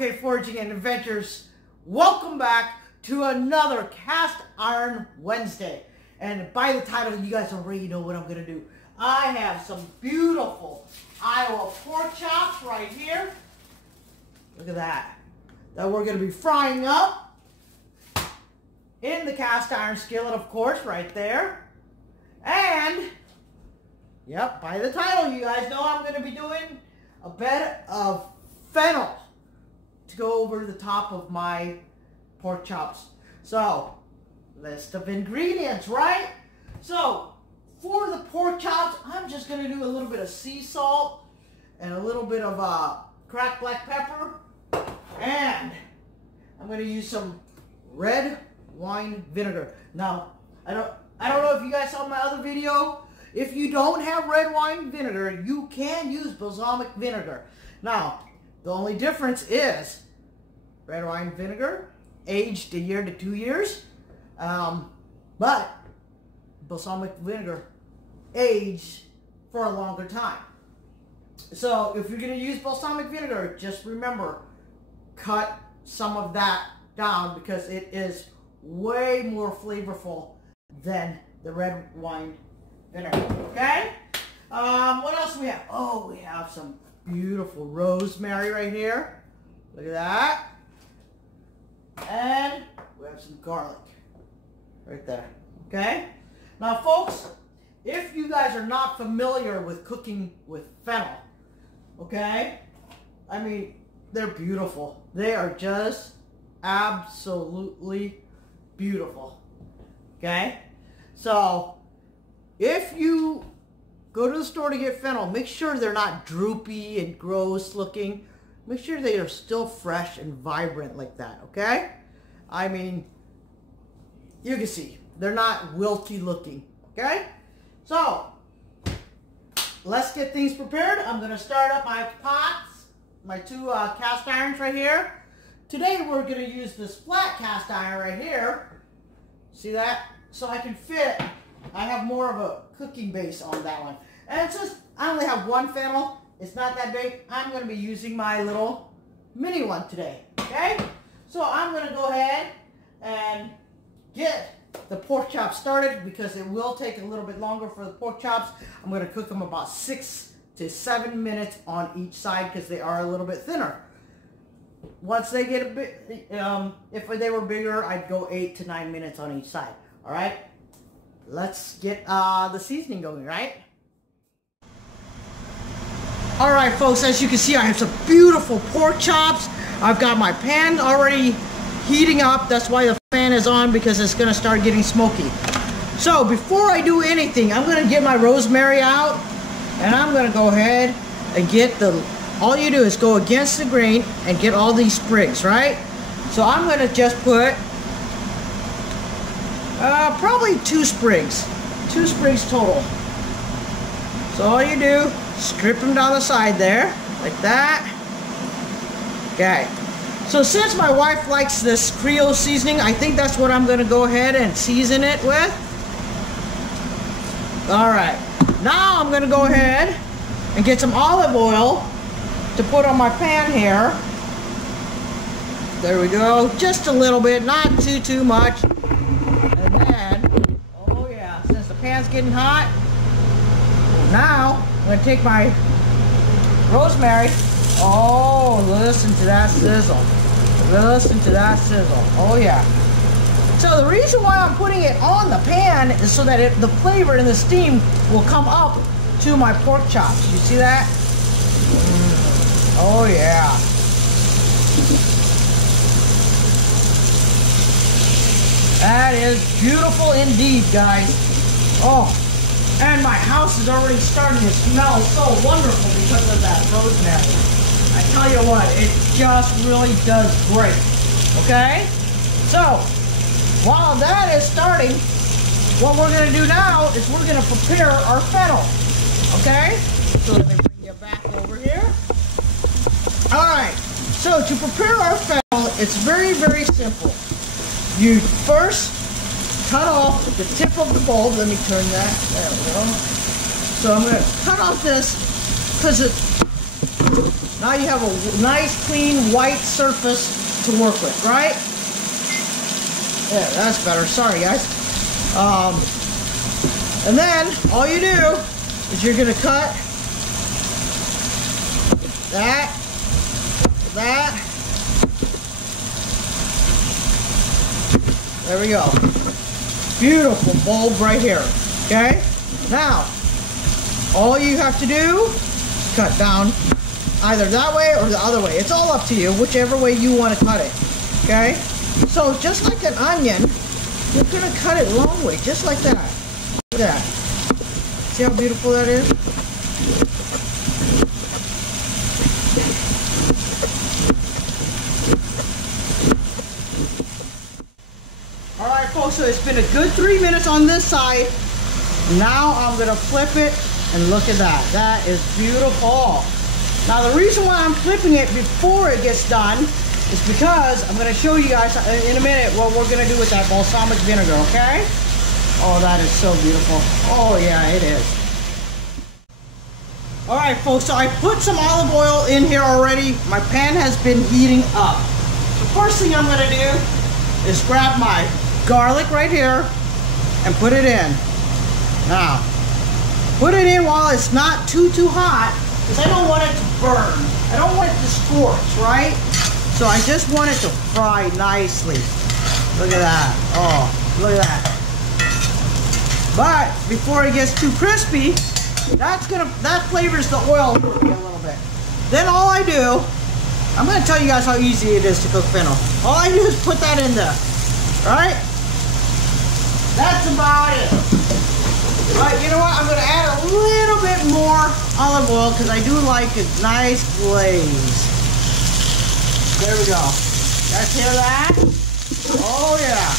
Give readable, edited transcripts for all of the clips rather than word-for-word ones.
okay, foraging and adventures. Welcome back to another Cast Iron Wednesday. And by the title, you guys already know what I'm going to do. I have some beautiful Iowa pork chops right here. Look at that. That we're going to be frying up in the cast iron skillet, of course, right there. And, yep, by the title, you guys know I'm going to be doing a bed of fennel to go over the top of my pork chops. So, list of ingredients, right? So, for the pork chops, I'm just going to do a little bit of sea salt and a little bit of cracked black pepper. And I'm going to use some red wine vinegar. Now, I don't know if you guys saw my other video. If you don't have red wine vinegar, you can use balsamic vinegar. Now, the only difference is red wine vinegar, aged 1 year to 2 years, but balsamic vinegar aged for a longer time. So if you're going to use balsamic vinegar, just remember, cut some of that down because it is way more flavorful than the red wine vinegar. Okay? What else do we have? Oh, we have some beautiful rosemary right here. Look at that. And we have some garlic right there. Okay? Now, folks, if you guys are not familiar with cooking with fennel, okay? I mean, they're beautiful. They are just absolutely beautiful. Okay? So, if you go to the store to get fennel, make sure they're not droopy and gross looking. Make sure they are still fresh and vibrant like that, okay? I mean, you can see, they're not wilty looking, okay? So, let's get things prepared. I'm going to start up my pots, my two cast irons right here. Today we're going to use this flat cast iron right here. See that? So I can fit, I have more of a cooking base on that one. And since I only have one fennel, it's not that big, I'm going to be using my little mini one today, okay? So I'm going to go ahead and get the pork chops started because it will take a little bit longer for the pork chops. I'm going to cook them about 6 to 7 minutes on each side because they are a little bit thinner. Once they get a bit, if they were bigger, I'd go 8 to 9 minutes on each side. All right, let's get the seasoning going, right? All right, folks, as you can see, I have some beautiful pork chops. I've got my pan already heating up. That's why the fan is on, because it's going to start getting smoky. So before I do anything, I'm going to get my rosemary out, and I'm going to go ahead and get all you do is go against the grain and get all these sprigs, right? So I'm going to just put probably 2 sprigs. 2 sprigs total. So all you do, strip them down the side there, like that. Okay. So since my wife likes this Creole seasoning, I think that's what I'm going to go ahead and season it with. Alright. Now I'm going to go ahead and get some olive oil to put on my pan here. There we go. Just a little bit, not too much. And then, oh yeah, since the pan's getting hot, now I'm going to take my rosemary. Oh, listen to that sizzle. Listen to that sizzle. Oh yeah. So the reason why I'm putting it on the pan is so that the flavor and the steam will come up to my pork chops. You see that? Oh yeah. That is beautiful indeed, guys. Oh, and my house is already starting to smell so wonderful because of that rosemary. I tell you what, it just really does great. Okay? So, while that is starting, what we're going to do now is we're going to prepare our fennel. Okay? So let me bring you back over here. Alright, so to prepare our fennel, it's very, very simple. You first cut off the tip of the bulb. Let me turn that. There we go. So I'm going to cut off this because Now you have a nice, clean, white surface to work with, right? Yeah, that's better. Sorry, guys. And then all you do is you're gonna cut that. There we go. Beautiful bulb right here. Okay? Now, all you have to do is cut down either that way or the other way. It's all up to you, whichever way you want to cut it. Okay? So just like an onion, you're gonna cut it long way, just like that. Look at that. See how beautiful that is? Alright folks, so it's been a good 3 minutes on this side. Now I'm gonna flip it and look at that. That is beautiful. Now the reason why I'm flipping it before it gets done is because I'm going to show you guys in a minute what we're going to do with that balsamic vinegar, okay? Oh, that is so beautiful. Oh, yeah, it is. Alright, folks, so I put some olive oil in here already. My pan has been heating up. The first thing I'm going to do is grab my garlic right here and put it in. Now, put it in while it's not too hot, because I don't want it to burn. I don't want it to scorch, right? So I just want it to fry nicely. Look at that. Oh, look at that. But before it gets too crispy, that flavors the oil for me a little bit. Then all I do, I'm gonna tell you guys how easy it is to cook fennel. All I do is put that in there. Right? That's about it. But you know what? I'm gonna add a little bit more olive oil because I do like a nice glaze. There we go. You guys hear that? Oh yeah.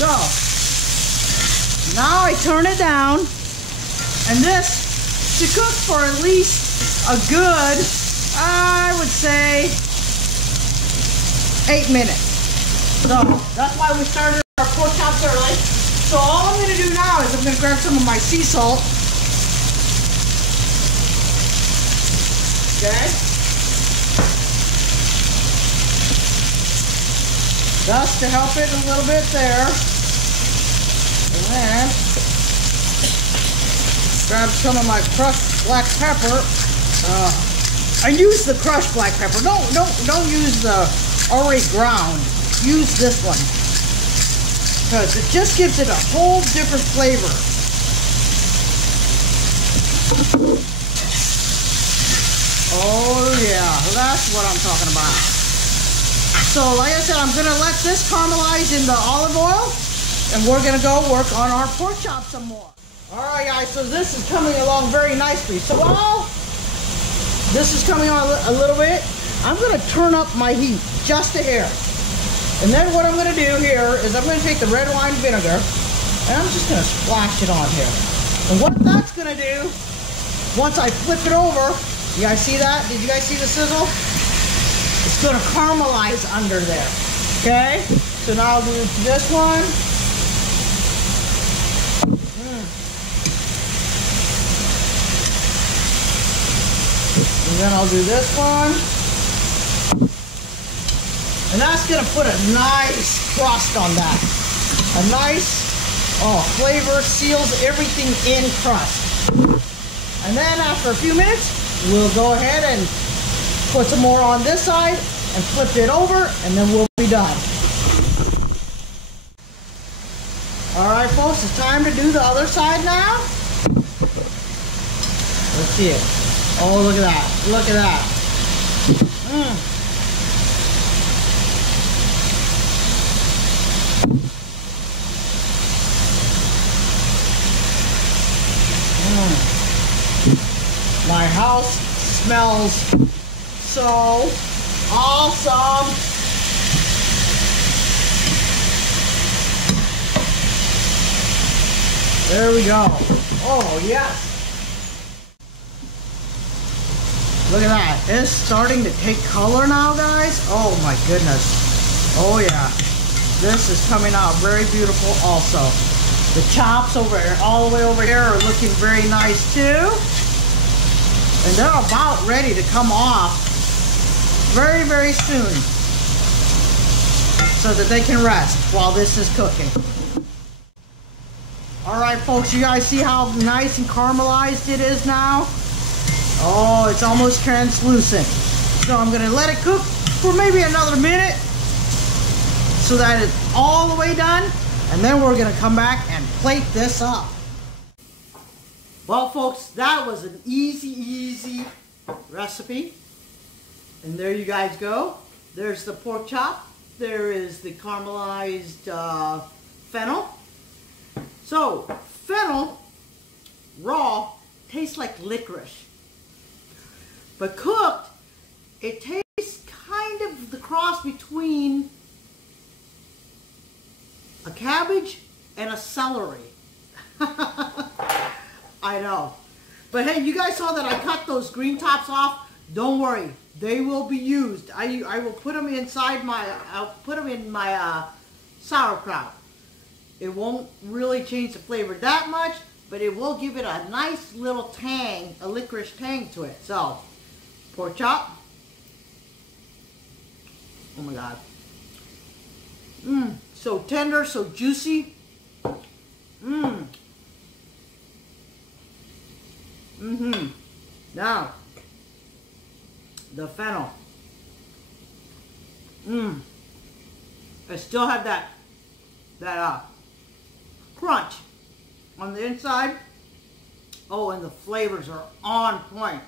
So, now I turn it down, and this should cook for at least a good, I would say, 8 minutes. So, that's why we started our pork chops early. So all I'm going to do now is I'm going to grab some of my sea salt. Okay. Just to help it a little bit there. And then grab some of my crushed black pepper. I use the crushed black pepper. Don't use the already ground. Use this one, because it just gives it a whole different flavor. Oh yeah, that's what I'm talking about. So like I said, I'm gonna let this caramelize in the olive oil, and we're gonna go work on our pork chop some more. All right guys, so this is coming along very nicely. So while this is coming on a little bit, I'm gonna turn up my heat just a hair. And then what I'm going to do here is I'm going to take the red wine vinegar and I'm just going to splash it on here. And what that's going to do, once I flip it over, you guys see that? Did you guys see the sizzle? It's going to caramelize under there. Okay? So now I'll do this one. And then I'll do this one. And that's going to put a nice crust on that. A nice flavor, seals everything in crust. And then after a few minutes, we'll go ahead and put some more on this side and flip it over, and then we'll be done. Alright folks, it's time to do the other side now. Let's see it. Oh, look at that. Look at that. My house smells so awesome. There we go. Oh, yes. Look at that. It's starting to take color now, guys. Oh, my goodness. Oh, yeah. This is coming out very beautiful also. The chops over here, all the way over here, are looking very nice too. And they're about ready to come off very, very soon, so that they can rest while this is cooking. All right, folks, you guys see how nice and caramelized it is now? Oh, it's almost translucent. So I'm gonna let it cook for maybe another minute so that it's all the way done, and then we're gonna come back and plate this up. Well, folks, that was an easy recipe. And there you guys go. There's the pork chop. There is the caramelized fennel. So, fennel, raw, tastes like licorice. But cooked, it tastes kind of the cross between a cabbage and a celery. I know. But hey, you guys saw that I cut those green tops off. Don't worry, they will be used. I will put them inside my, I'll put them in my sauerkraut. It won't really change the flavor that much, but it will give it a nice little tang, a licorice tang to it. So, pork chop. Oh my God. So tender, so juicy. Now, the fennel. I still have that crunch on the inside. Oh, and the flavors are on point.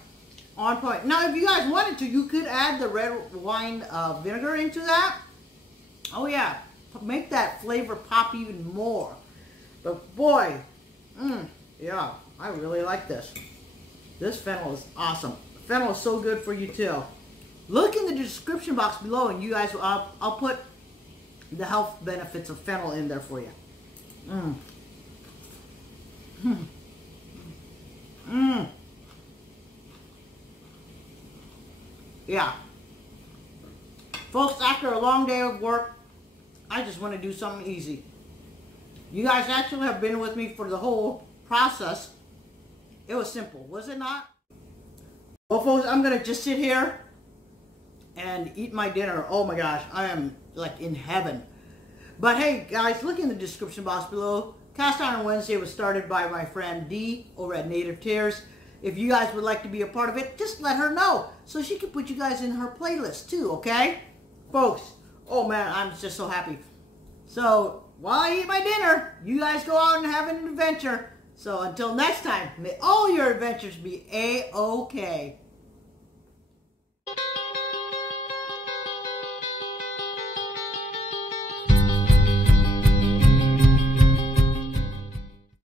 On point. Now, if you guys wanted to, you could add the red wine vinegar into that. Oh yeah, make that flavor pop even more. But boy, yeah, I really like this. This fennel is awesome. Fennel is so good for you too. Look in the description box below, and you guys, I'll put the health benefits of fennel in there for you. Yeah. Folks, after a long day of work, I just want to do something easy. You guys actually have been with me for the whole process. It was simple, was it not? Well, folks, I'm going to just sit here and eat my dinner. Oh my gosh, I am like in heaven. But hey, guys, look in the description box below. Cast Iron Wednesday was started by my friend Dee over at Native Tears. If you guys would like to be a part of it, just let her know so she can put you guys in her playlist too, okay? Folks, oh man, I'm just so happy. So, while I eat my dinner, you guys go out and have an adventure. So until next time, may all your adventures be A-OK.